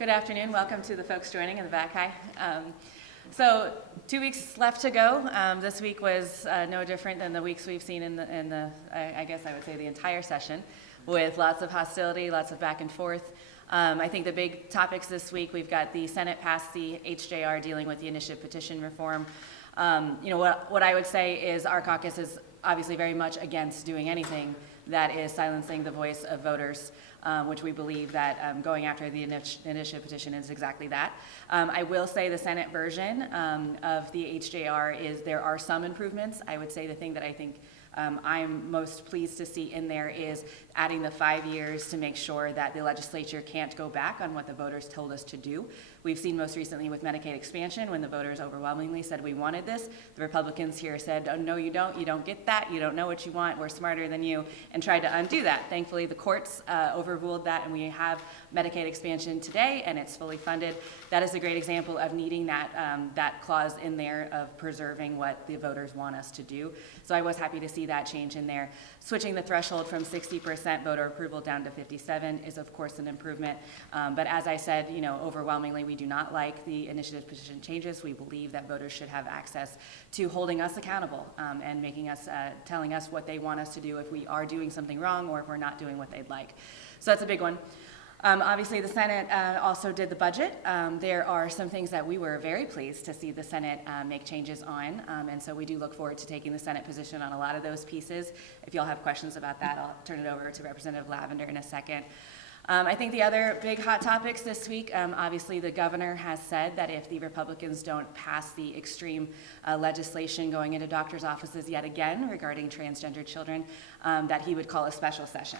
Good afternoon. Welcome to the folks joining in the back. Hi. So 2 weeks left to go. This week was no different than the weeks we've seen in the I guess I would say the entire session, with lots of hostility, lots of back and forth. I think the big topics this week, we've got the Senate passed the HJR dealing with the initiative petition reform. What I would say is our caucus is obviously very much against doing anything that is silencing the voice of voters, which we believe that going after the initiative petition is exactly that. I will say the Senate version of the HJR there are some improvements. I would say the thing that I think I'm most pleased to see in there is adding the 5 years to make sure that the legislature can't go back on what the voters told us to do. We've seen most recently with Medicaid expansion when the voters overwhelmingly said we wanted this. The Republicans here said, oh, no, you don't get that, you don't know what you want, we're smarter than you, and tried to undo that. Thankfully, the courts overruled that, and we have Medicaid expansion today, and it's fully funded. That is a great example of needing that clause in there of preserving what the voters want us to do. So I was happy to see that change in there. Switching the threshold from 60% voter approval down to 57 is, of course, an improvement. But as I said, overwhelmingly, we do not like the initiative petition changes. We believe that voters should have access to holding us accountable and telling us what they want us to do if we are doing something wrong or if we're not doing what they'd like. So that's a big one. Obviously, the Senate also did the budget. There are some things that we were very pleased to see the Senate make changes on, and so we do look forward to taking the Senate position on a lot of those pieces. If y'all have questions about that, I'll turn it over to Representative Lavender in a second. I think the other big hot topics this week, obviously the governor has said that if the Republicans don't pass the extreme legislation going into doctors' offices yet again regarding transgender children, that he would call a special session.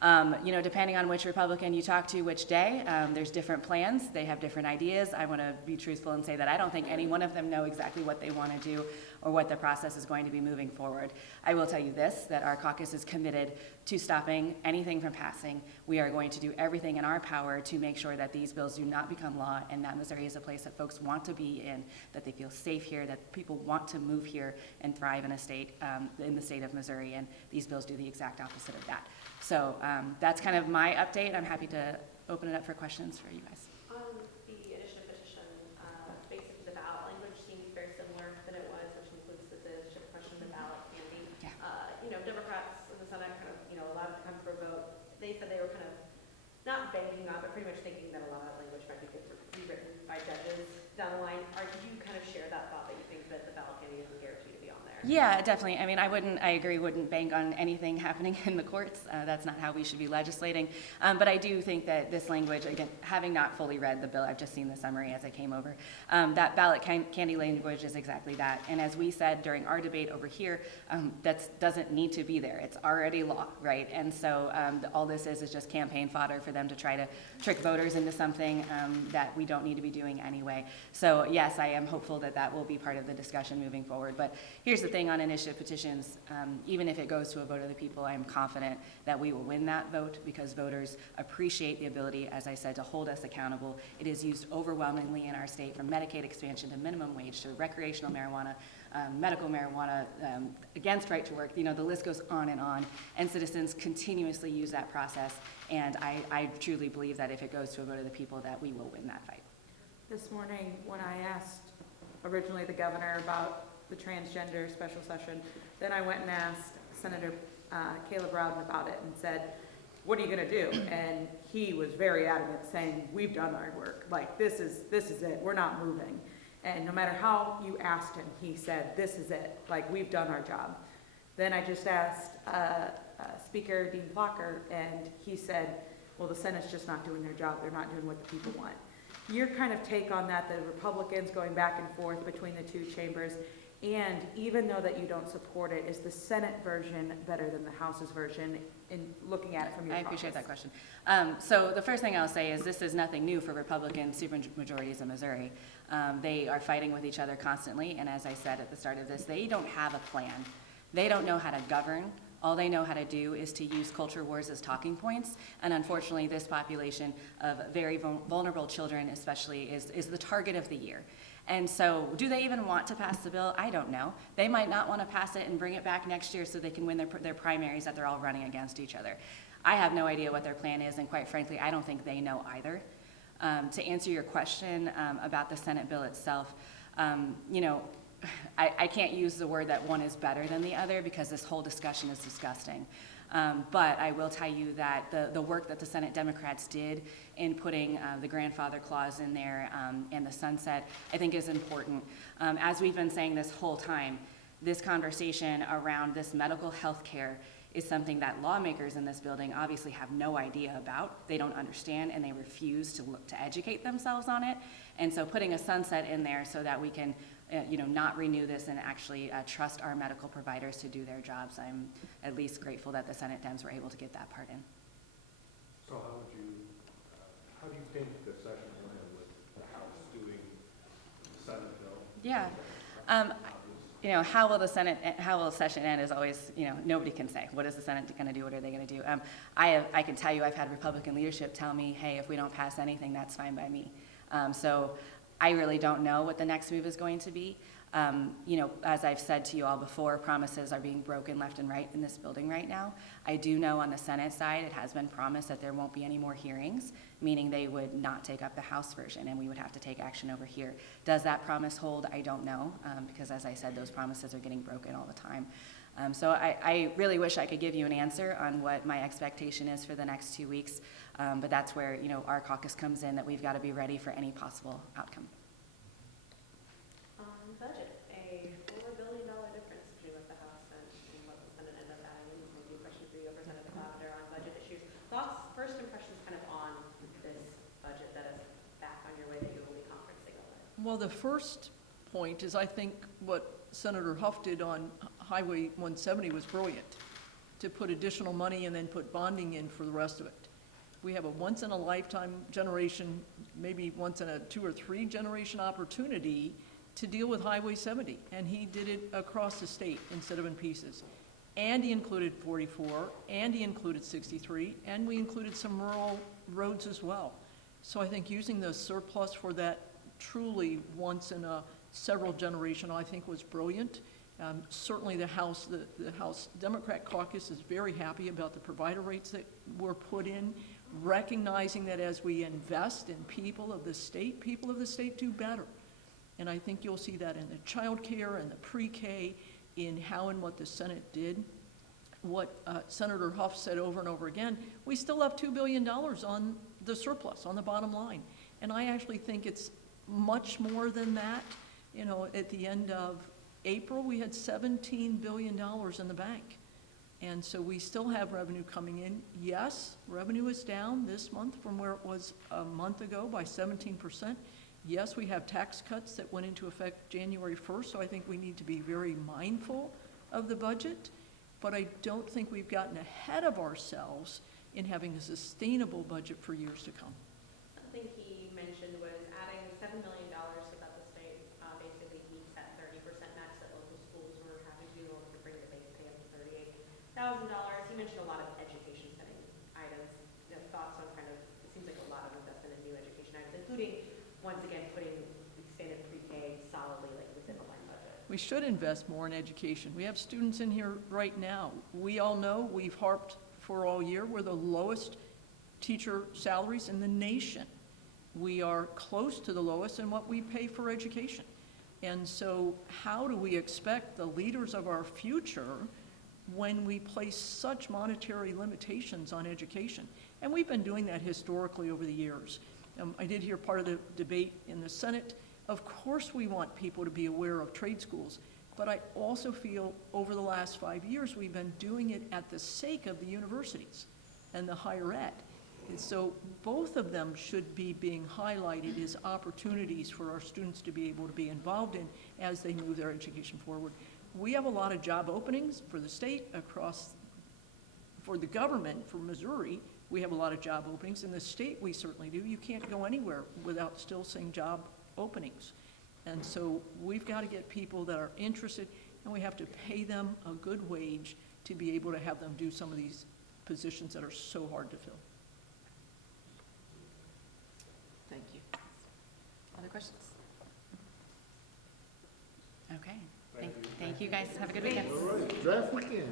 Depending on which Republican you talk to which day, there's different plans. They have different ideas. I want to be truthful and say that I don't think any one of them know exactly what they want to do or what the process is going to be moving forward. I will tell you this, that our caucus is committed to stopping anything from passing. We are going to do everything in our power to make sure that these bills do not become law and that Missouri is a place that folks want to be in, that they feel safe here, that people want to move here and thrive in the state of Missouri, and these bills do the exact opposite of that. So that's kind of my update. I'm happy to open it up for questions for you guys. The initiative petition, basically the ballot language seems very similar than it was, which includes that the initiative question, the ballot can be. Yeah. Democrats in the Senate kind of, allowed to come for a vote. They said they were kind of not banking on, but pretty much thinking that a lot of that language might be rewritten by judges down the line. Did you kind of share that thought that you think that the ballot can be guaranteed to be on there? Yeah, definitely. I mean, I agree, wouldn't bank on anything happening in the courts. That's not how we should be legislating. But I do think that this language, again, having not fully read the bill, I've just seen the summary as I came over, that ballot candy language is exactly that. And as we said during our debate over here, that doesn't need to be there. It's already law, right? And so all this is just campaign fodder for them to try to trick voters into something that we don't need to be doing anyway. So yes, I am hopeful that that will be part of the discussion moving forward. But here's the thing on initiative petitions, even if it goes to a vote of the people, I am confident that we will win that vote because voters appreciate the ability, as I said, to hold us accountable. It is used overwhelmingly in our state, from Medicaid expansion to minimum wage to recreational marijuana, medical marijuana, against right to work. The list goes on, and citizens continuously use that process, and I truly believe that if it goes to a vote of the people, that we will win that fight. This morning, when I asked originally the governor about the transgender special session, then I went and asked Senator Caleb Rowden about it and said, what are you going to do? And he was very adamant, saying, we've done our work. Like, this is it. We're not moving. And no matter how you asked him, he said, this is it. Like, we've done our job. Then I just asked Speaker Dean Blocker, and he said, well, the Senate's just not doing their job. They're not doing what the people want. Your kind of take on that, the Republicans going back and forth between the two chambers, and even though that you don't support it, is the Senate version better than the House's version in looking at it from your I appreciate that question. So the first thing I'll say is this is nothing new for Republican supermajorities in Missouri. They are fighting with each other constantly, and as I said at the start of this, they don't have a plan. They don't know how to govern. All they know how to do is to use culture wars as talking points, and unfortunately this population of very vulnerable children especially is the target of the year. And so do they even want to pass the bill? I don't know. They might not want to pass it and bring it back next year so they can win their primaries that they're all running against each other. I have no idea what their plan is, and quite frankly, I don't think they know either. To answer your question about the Senate bill itself, you know, I can't use the word that one is better than the other because this whole discussion is disgusting. But I will tell you that the work that the Senate Democrats did in putting the grandfather clause in there and the sunset, I think is important. As we've been saying this whole time, this conversation around this medical health care is something that lawmakers in this building obviously have no idea about. They don't understand and they refuse to look to educate themselves on it. And so putting a sunset in there so that we can you know, not renew this and actually trust our medical providers to do their jobs. I'm at least grateful that the Senate Dems were able to get that part in. So how do you think the session went with the House doing the Senate bill? Yeah. You know, how will the session end is always, you know, nobody can say. What is the Senate going to do? What are they going to do? I can tell you I've had Republican leadership tell me, hey, if we don't pass anything, that's fine by me. So I really don't know what the next move is going to be. You know, as I've said to you all before, promises are being broken left and right in this building right now. I do know on the Senate side, it has been promised that there won't be any more hearings, meaning they would not take up the House version and we would have to take action over here. Does that promise hold? I don't know, because as I said, those promises are getting broken all the time. So I really wish I could give you an answer on what my expectation is for the next 2 weeks, but that's where, you know, our caucus comes in, that we've got to be ready for any possible outcome. Budget, a $4 billion difference between what the House and what the Senate ended up adding. Maybe a question for you, Representative Lavender, on budget issues. Thoughts, first impressions kind of on this budget that is back on your way that you will be conferencing over? Well, the first point is I think what Senator Huff did on Highway 170 was brilliant, to put additional money and then put bonding in for the rest of it. We have a once-in-a-lifetime generation, maybe once in a 2 or 3 generation opportunity to deal with Highway 70, and he did it across the state instead of in pieces. And he included 44, and he included 63, and we included some rural roads as well. So I think using the surplus for that truly once in a several generation, I think was brilliant. Certainly the House Democrat caucus is very happy about the provider rates that were put in, recognizing that as we invest in people of the state do better. And I think you'll see that in the child care and the pre-K, in how and what the Senate did. What Senator Huff said over and over again, we still have $2 billion on the surplus, on the bottom line. And I actually think it's much more than that. You know, at the end of April, we had $17 billion in the bank. And so we still have revenue coming in. Yes, revenue is down this month from where it was a month ago by 17%. Yes, we have tax cuts that went into effect January 1st, so I think we need to be very mindful of the budget, but I don't think we've gotten ahead of ourselves in having a sustainable budget for years to come. Something he mentioned was adding $7 million so that the state basically meets that 30% max that local schools were having to do in order to bring the base pay up to $38,000. He mentioned a lot of education spending items. You know, thoughts on kind of, it seems like a lot of investment in new education items, including once again, putting expanded pre-K solidly like within the line budget. We should invest more in education. We have students in here right now. We all know, we've harped for all year, we're the lowest teacher salaries in the nation. We are close to the lowest in what we pay for education. And so how do we expect the leaders of our future when we place such monetary limitations on education? And we've been doing that historically over the years. I did hear part of the debate in the Senate. Of course we want people to be aware of trade schools, but I also feel over the last 5 years we've been doing it at the sake of the universities and the higher ed. And so both of them should be being highlighted as opportunities for our students to be able to be involved in as they move their education forward. We have a lot of job openings for the state for the government, for Missouri. We have a lot of job openings. In the state, we certainly do. You can't go anywhere without still seeing job openings. And so we've got to get people that are interested, and we have to pay them a good wage to be able to have them do some of these positions that are so hard to fill. Thank you. Other questions? Okay. Thank you guys. Have a good weekend. All right, draft weekend.